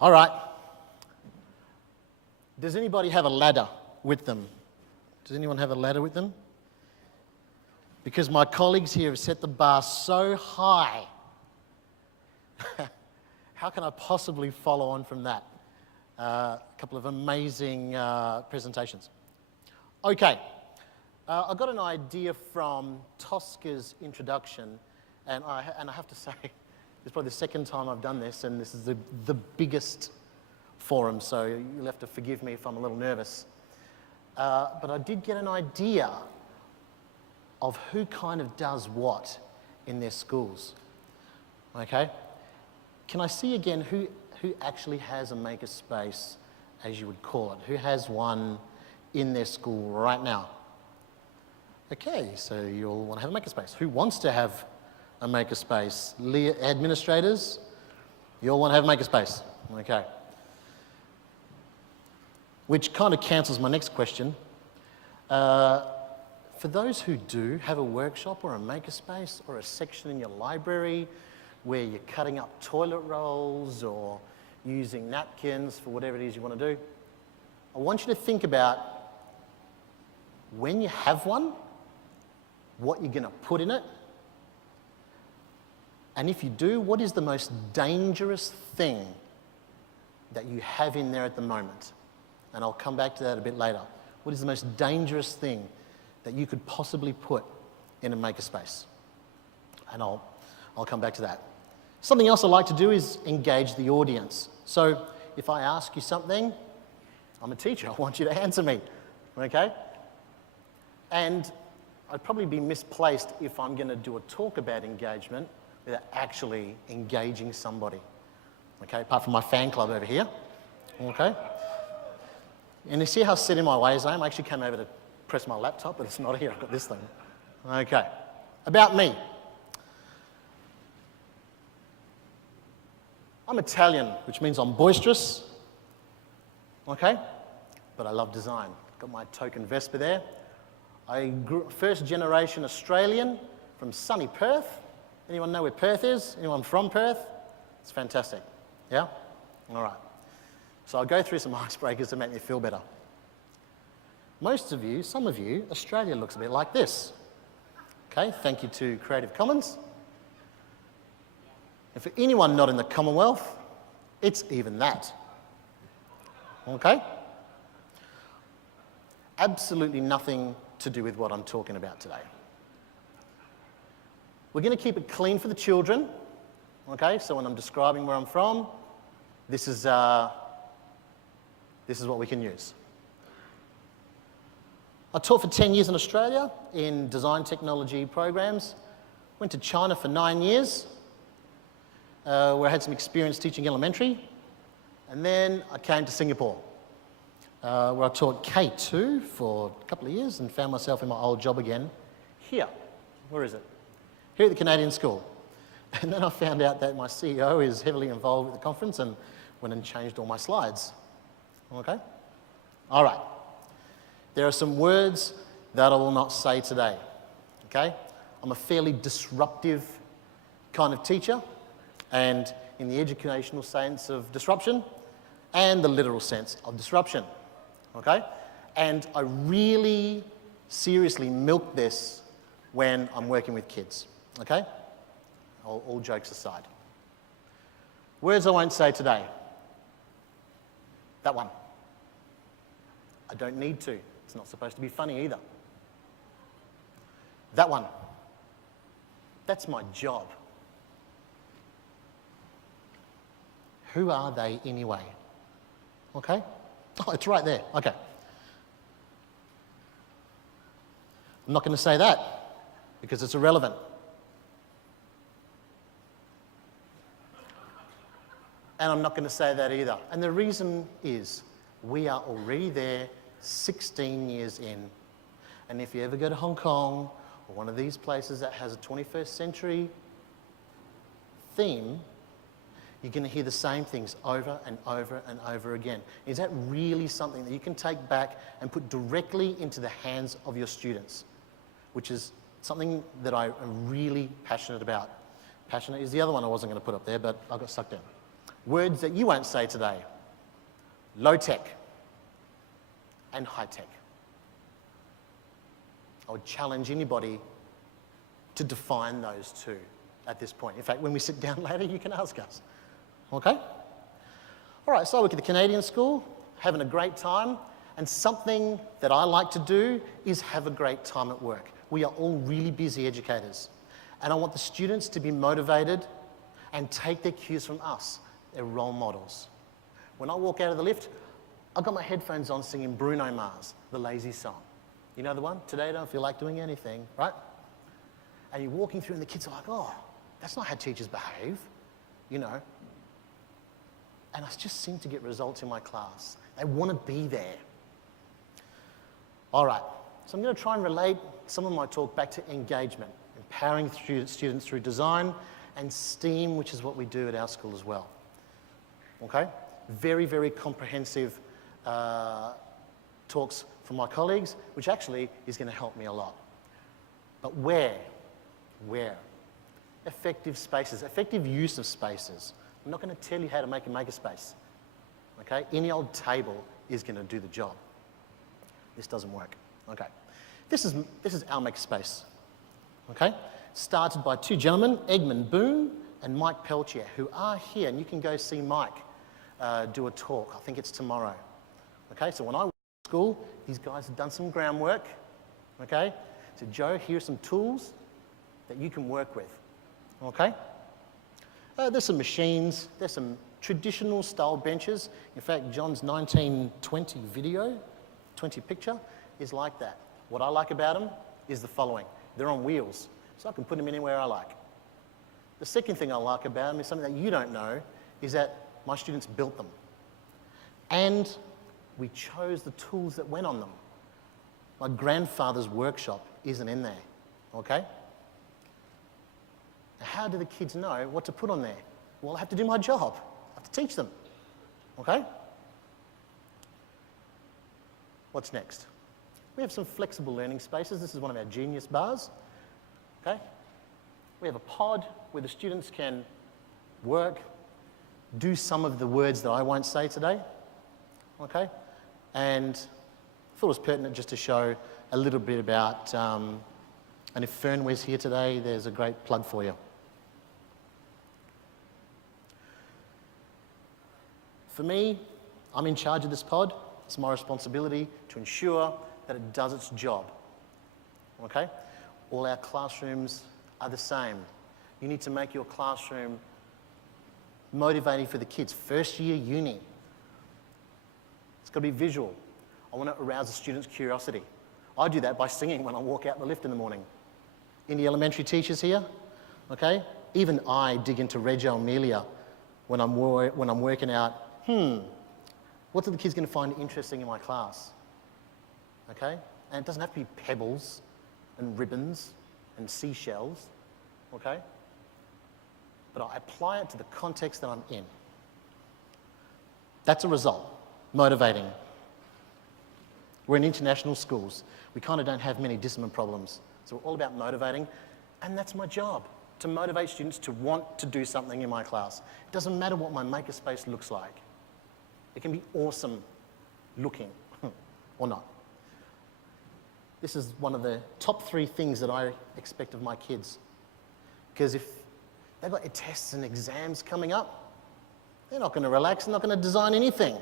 All right. Does anybody have a ladder with them? Does anyone have a ladder with them? Because my colleagues here have set the bar so high. How can I possibly follow on from that? A couple of amazing presentations. Okay, I got an idea from Tosca's introduction, and I have to say, it's probably the second time I've done this, and this is the biggest forum, so you'll have to forgive me if I'm a little nervous. But I did get an idea of who kind of does what in their schools. Okay? Can I see again who actually has a makerspace, as you would call it? Who has one in their school right now? Okay, so you'll want to have a makerspace. Who wants to have a makerspace? Administrators, you all want to have a makerspace. Okay. Which kind of cancels my next question. For those who do have a workshop or a makerspace or a section in your library where you're cutting up toilet rolls or using napkins for whatever it is you want to do, I want you to think about when you have one, what you're going to put in it, and if you do, what is the most dangerous thing that you have in there at the moment? And I'll come back to that a bit later. What is the most dangerous thing that you could possibly put in a makerspace? And I'll come back to that. Something else I like to do is engage the audience. So if I ask you something, I'm a teacher, I want you to answer me, okay? And I'd probably be misplaced if I'm going to do a talk about engagement without actually engaging somebody, okay? Apart from my fan club over here, okay? And you see how set in my ways I am? I actually came over to press my laptop, but it's not here. I've got this thing. Okay. About me. I'm Italian, which means I'm boisterous. Okay? But I love design. Got my token Vespa there. I grew first generation Australian from sunny Perth. Anyone know where Perth is? Anyone from Perth? It's fantastic. Yeah? All right. So I'll go through some icebreakers to make me feel better. Most of you, some of you, Australia looks a bit like this. Okay, thank you to Creative Commons. And for anyone not in the Commonwealth, it's even that. Okay? Absolutely nothing to do with what I'm talking about today. We're going to keep it clean for the children. Okay, so when I'm describing where I'm from, this is what we can use. I taught for 10 years in Australia in design technology programs. Went to China for 9 years, where I had some experience teaching elementary. And then I came to Singapore, where I taught K2 for a couple of years and found myself in my old job again here. Where is it? Here at the Canadian School. And then I found out that my CEO is heavily involved with the conference and went and changed all my slides. Okay? All right. There are some words that I will not say today. Okay? I'm a fairly disruptive kind of teacher, and in the educational sense of disruption and the literal sense of disruption. Okay? And I really seriously milk this when I'm working with kids. Okay? All jokes aside. Words I won't say today. That one. I don't need to. It's not supposed to be funny either. That one. That's my job. Who are they anyway? Okay? Oh, it's right there. Okay. I'm not going to say that because it's irrelevant. And I'm not going to say that either. And the reason is we are already there 16 years in. And if you ever go to Hong Kong or one of these places that has a 21st century theme, you're going to hear the same things over and over and over again. Is that really something that you can take back and put directly into the hands of your students? Which is something that I am really passionate about. Passionate is the other one I wasn't going to put up there, but I got stuck down. Words that you won't say today: low-tech and high-tech. I would challenge anybody to define those two at this point. In fact, when we sit down later, you can ask us. Okay? All right, so I work at the Canadian school, having a great time, and something that I like to do is have a great time at work. We are all really busy educators, and I want the students to be motivated and take their cues from us. They're role models. When I walk out of the lift, I've got my headphones on singing Bruno Mars, The Lazy Song. You know the one? Today I don't feel like doing anything, right? And you're walking through and the kids are like, oh, that's not how teachers behave, you know. And I just seem to get results in my class. They want to be there. All right, so I'm going to try and relate some of my talk back to engagement, empowering students through design, and STEAM, which is what we do at our school as well. Okay? Very, very comprehensive talks from my colleagues, which actually is going to help me a lot. But where? Effective spaces, effective use of spaces. I'm not going to tell you how to make a makerspace. Okay? Any old table is going to do the job. This doesn't work. Okay. This is our makerspace. Okay? Started by two gentlemen, Egmont Boone and Mike Peltier, who are here, and you can go see Mike do a talk. I think it's tomorrow. Okay, so when I was at school, these guys had done some groundwork. Okay, so Joe, here's some tools that you can work with. Okay, there's some machines, there's some traditional style benches. In fact, John's 1920 video, 20 picture, is like that. What I like about them is the following. They're on wheels, so I can put them anywhere I like. The second thing I like about them is something that you don't know, is that my students built them. And we chose the tools that went on them. My grandfather's workshop isn't in there, okay? Now, how do the kids know what to put on there? Well, I have to do my job. I have to teach them, okay? What's next? We have some flexible learning spaces. This is one of our Genius bars, okay? We have a pod where the students can work, do some of the words that I won't say today, okay? And I thought it was pertinent just to show a little bit about, and if Fern was here today, there's a great plug for you. For me, I'm in charge of this pod. It's my responsibility to ensure that it does its job, okay? All our classrooms are the same. You need to make your classroom motivating for the kids. First year uni. It's got to be visual. I want to arouse the students' curiosity. I do that by singing when I walk out the lift in the morning. Any elementary teachers here? Okay? Even I dig into Reggio Emilia when I'm working out, what are the kids going to find interesting in my class? Okay? And it doesn't have to be pebbles and ribbons and seashells, okay? But I apply it to the context that I'm in. That's a result. Motivating. We're in international schools. We kind of don't have many discipline problems. So we're all about motivating, and that's my job, to motivate students to want to do something in my class. It doesn't matter what my makerspace looks like. It can be awesome looking or not. This is one of the top 3 things that I expect of my kids. Because if they've got tests and exams coming up, they're not going to relax, they're not going to design anything.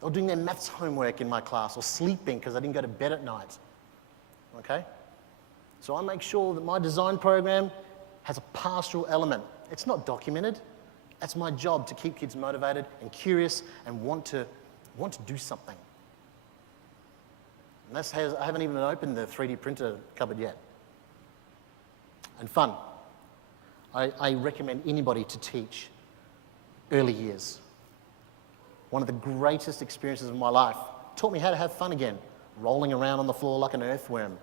They're doing their maths homework in my class or sleeping because they didn't go to bed at night. Okay? So I make sure that my design program has a pastoral element. It's not documented. That's my job, to keep kids motivated and curious and want to do something. And I haven't even opened the 3D printer cupboard yet. And fun. I recommend anybody to teach early years. One of the greatest experiences of my life. Taught me how to have fun again, rolling around on the floor like an earthworm.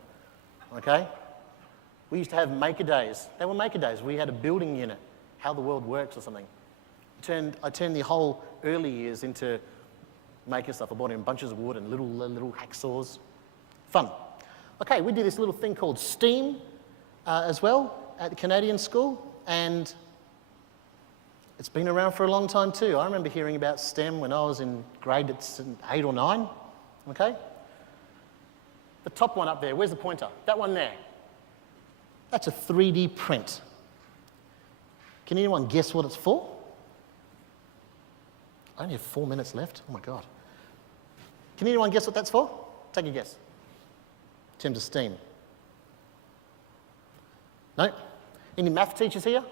Okay? We used to have maker days. They were maker days. We had a building unit, how the world works or something. I turned the whole early years into maker stuff. I bought in bunches of wood and little hacksaws. Fun. Okay, we do this little thing called STEAM as well at the Canadian school, and It's been around for a long time too. I remember hearing about STEM when I was in grade 8 or 9, okay? The top one up there, where's the pointer? That one there. That's a 3D print. Can anyone guess what it's for? I only have 4 minutes left. Oh my God. Can anyone guess what that's for? Take a guess. In terms of STEAM. No? Any math teachers here?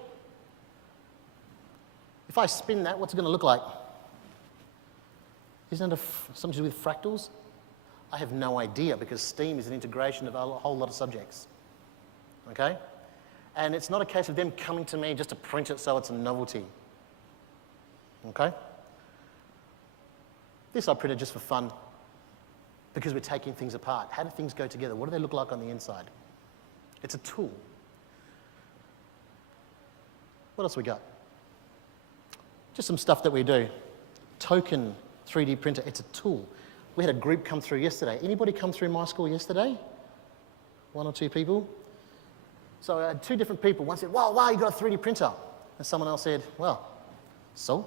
If I spin that, what's it going to look like? Isn't it something to do with fractals? I have no idea, because STEAM is an integration of a whole lot of subjects. Okay? And it's not a case of them coming to me just to print it so it's a novelty. Okay? This I printed just for fun, because we're taking things apart. How do things go together? What do they look like on the inside? It's a tool. What else we got? Just some stuff that we do. Token 3D printer, it's a tool. We had a group come through yesterday. Anybody come through my school yesterday? 1 or 2 people? So I had 2 different people. One said, wow, you got a 3D printer. And someone else said, well, so?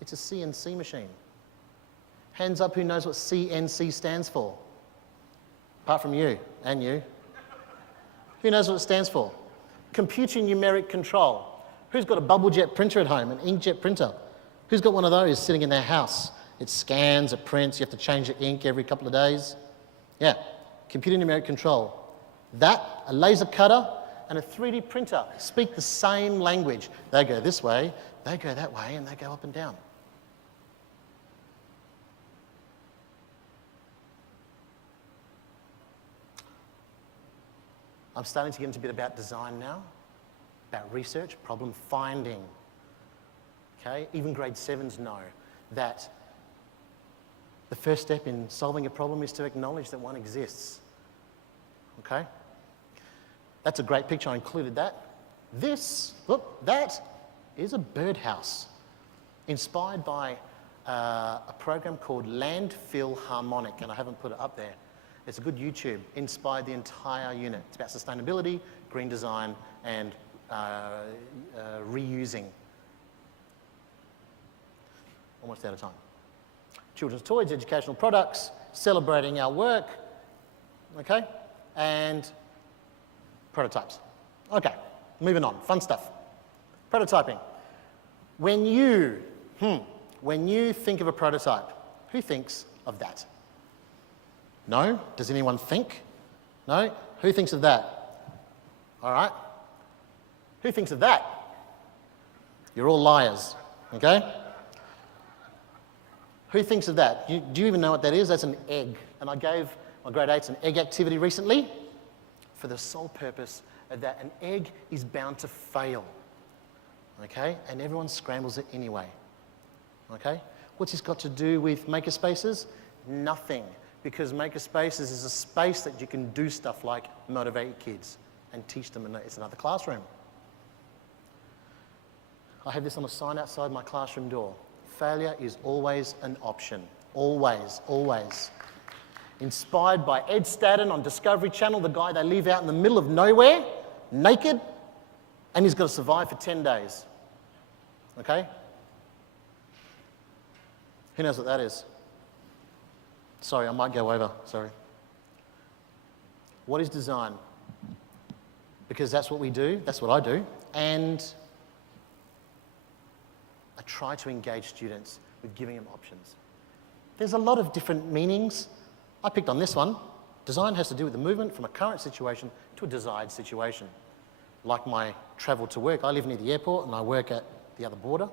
It's a CNC machine. Hands up who knows what CNC stands for? Apart from you, and you. Who knows what it stands for? Computing numeric control. Who's got a bubble jet printer at home, an inkjet printer? Who's got one of those sitting in their house? It scans, it prints, you have to change the ink every couple of days. Yeah, computer numeric control. That, a laser cutter, and a 3D printer speak the same language. They go this way, they go that way, and they go up and down. I'm starting to get into a bit about design now, about research, problem finding. Okay, even grade 7s know that the first step in solving a problem is to acknowledge that one exists. Okay? That's a great picture, I included that. That is a birdhouse, inspired by a program called Landfill Harmonic, and I haven't put it up there. It's a good YouTube, inspired the entire unit. It's about sustainability, green design, and reusing. Almost out of time. Children's toys, educational products, celebrating our work, okay, and prototypes. Okay, moving on, fun stuff. Prototyping. When you think of a prototype, who thinks of that? No? Does anyone think? No? Who thinks of that? All right. Who thinks of that? You're all liars, okay? Who thinks of that? Do you even know what that is? That's an egg. And I gave my grade 8s an egg activity recently for the sole purpose of that an egg is bound to fail, okay? And everyone scrambles it anyway, okay? What's this got to do with makerspaces? Nothing, because makerspaces is a space that you can do stuff like motivate your kids and teach them, and it's another classroom. I have this on a sign outside my classroom door. Failure is always an option. Always, always. Inspired by Ed Stadden on Discovery Channel, the guy they leave out in the middle of nowhere, naked, and he's got to survive for 10 days. Okay? Who knows what that is? Sorry, I might go over, sorry. What is design? Because that's what we do, that's what I do, and I try to engage students with giving them options. There's a lot of different meanings. I picked on this one. Design has to do with the movement from a current situation to a desired situation. Like my travel to work, I live near the airport and I work at the other border.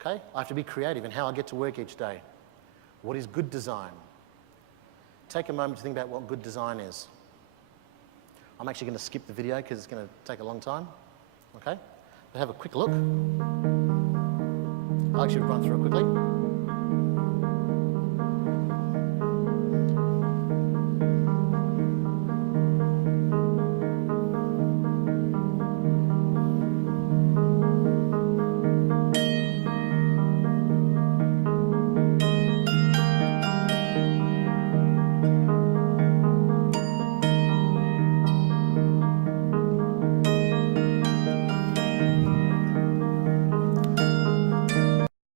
Okay? I have to be creative in how I get to work each day. What is good design? Take a moment to think about what good design is. I'm actually going to skip the video because it's going to take a long time. Okay? But have a quick look. I'll actually run through it quickly.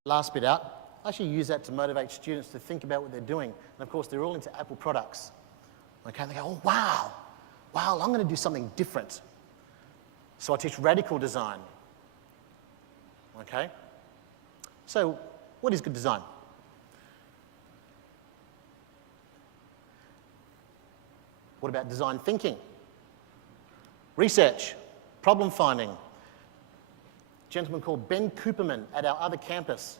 last bit out, I actually use that to motivate students to think about what they're doing. And of course, they're all into Apple products. Okay, and they go, oh, wow, I'm going to do something different. So I teach radical design. Okay? So what is good design? What about design thinking? Research, problem finding. A gentleman called Ben Cooperman at our other campus.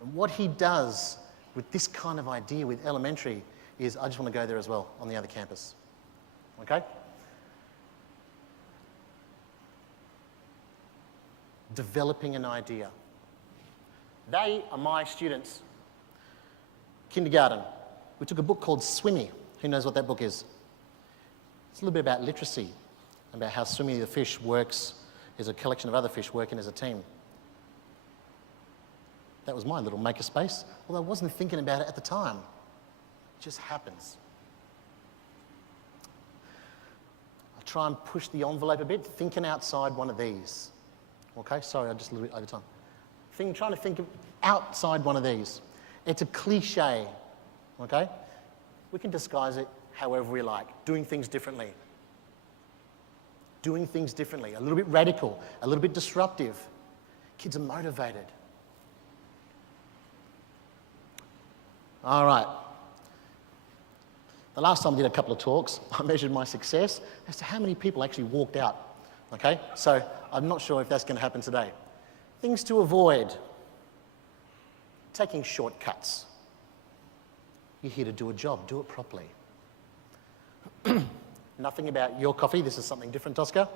And what he does with this kind of idea with elementary is, I just want to go there as well on the other campus. Okay? Developing an idea. They are my students. Kindergarten. We took a book called Swimmy. Who knows what that book is? It's a little bit about literacy, about how Swimmy the fish works, is a collection of other fish working as a team. That was my little makerspace, although I wasn't thinking about it at the time. It just happens. I try and push the envelope a bit, thinking outside one of these. Okay, sorry, I'm just a little bit over time. Trying to think outside one of these. It's a cliche, okay? We can disguise it however we like, doing things differently. Doing things differently, a little bit radical, a little bit disruptive. Kids are motivated. All right. The last time I did a couple of talks, I measured my success as to how many people actually walked out. Okay? So I'm not sure if that's going to happen today. Things to avoid. Taking shortcuts. You're here to do a job, do it properly. Nothing about your coffee, this is something different, Tosca.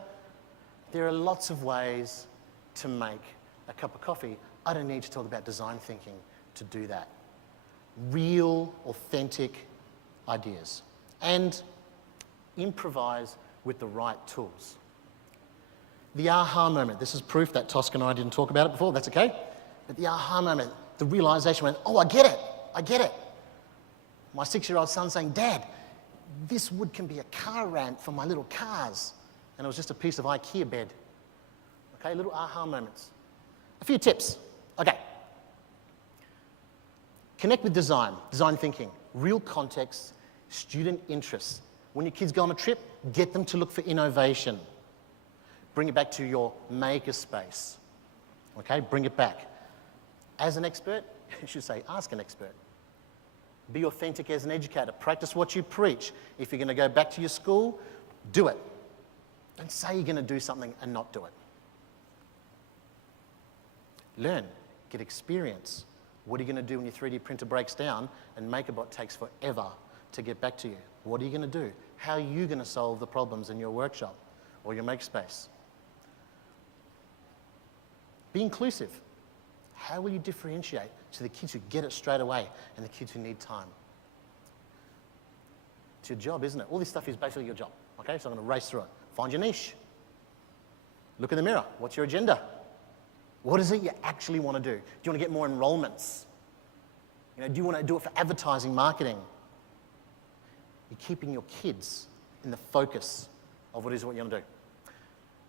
There are lots of ways to make a cup of coffee. I don't need to talk about design thinking to do that. Real, authentic ideas. And improvise with the right tools. The aha moment, this is proof that Tosca and I didn't talk about it before, that's okay. But the aha moment, the realization went, oh, I get it. My 6-year-old son saying, Dad, this wood can be a car ramp for my little cars. And it was just a piece of IKEA bed. Okay, little aha moments. A few tips. Okay. Connect with design thinking, real context, student interests. When your kids go on a trip, get them to look for innovation. Bring it back to your maker space. Okay, bring it back. As an expert, you should say, ask an expert. Be authentic as an educator. Practice what you preach. If you're going to go back to your school, do it. Don't say you're going to do something and not do it. Learn. Get experience. What are you going to do when your 3D printer breaks down and MakerBot takes forever to get back to you? What are you going to do? How are you going to solve the problems in your workshop or your makerspace? Be inclusive. How will you differentiate to the kids who get it straight away and the kids who need time? It's your job, isn't it? All this stuff is basically your job, okay? So I'm going to race through it. Find your niche. Look in the mirror. What's your agenda? What is it you actually want to do? Do you want to get more enrollments? You know, do you want to do it for advertising, marketing? You're keeping your kids in the focus of what it is what you want to do.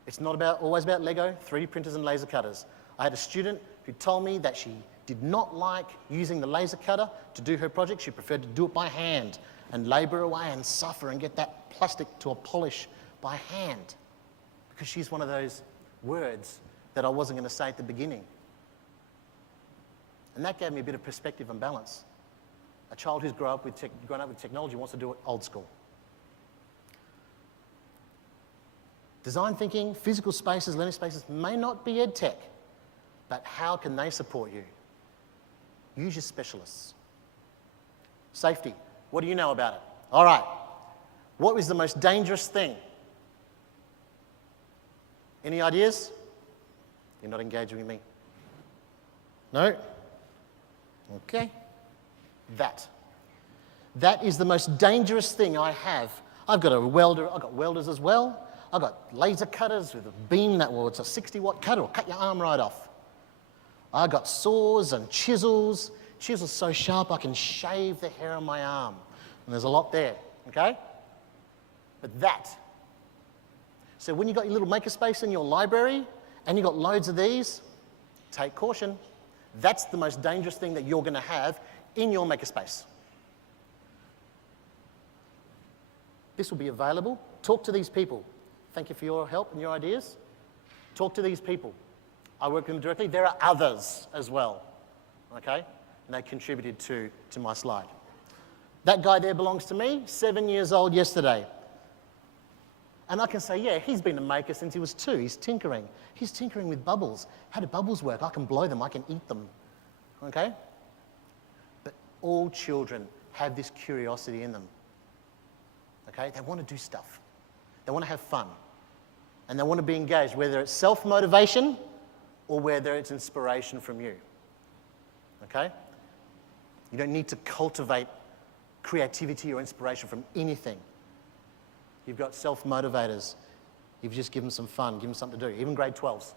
It's not always about Lego, 3D printers and laser cutters. I had a student who told me that she did not like using the laser cutter to do her project. She preferred to do it by hand and labour away and suffer and get that plastic to a polish by hand, because she's one of those words that I wasn't going to say at the beginning. And that gave me a bit of perspective and balance. A child who's grown up with technology wants to do it old school. Design thinking, physical spaces, learning spaces may not be EdTech, but how can they support you? Use your specialists. Safety. What do you know about it? All right. What is the most dangerous thing? Any ideas? You're not engaging with me. No? Okay. That is the most dangerous thing I have. I've got a welder, I've got welders as well. I've got laser cutters with a beam that will, it's a 60-watt cutter, will cut your arm right off. I've got saws and chisels. Chisels so sharp I can shave the hair on my arm. And there's a lot there, okay? But that. So when you've got your little makerspace in your library and you've got loads of these, take caution. That's the most dangerous thing that you're going to have in your makerspace. This will be available. Talk to these people. Thank you for your help and your ideas. Talk to these people. I work with them directly. There are others as well, okay? And they contributed to my slide. That guy there belongs to me, 7 years old yesterday. And I can say, yeah, he's been a maker since he was 2. He's tinkering. He's tinkering with bubbles. How do bubbles work? I can blow them. I can eat them, okay? But all children have this curiosity in them, okay? They want to do stuff. They want to have fun. And they want to be engaged, whether it's self-motivation or whether it's inspiration from you, okay? You don't need to cultivate creativity or inspiration from anything. You've got self-motivators. You've just given them some fun, give them something to do, even grade 12s.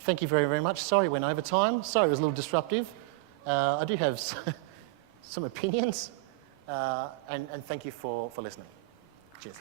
Thank you very, very much. Sorry it went over time. Sorry it was a little disruptive. I do have some opinions, and thank you for listening. Cheers.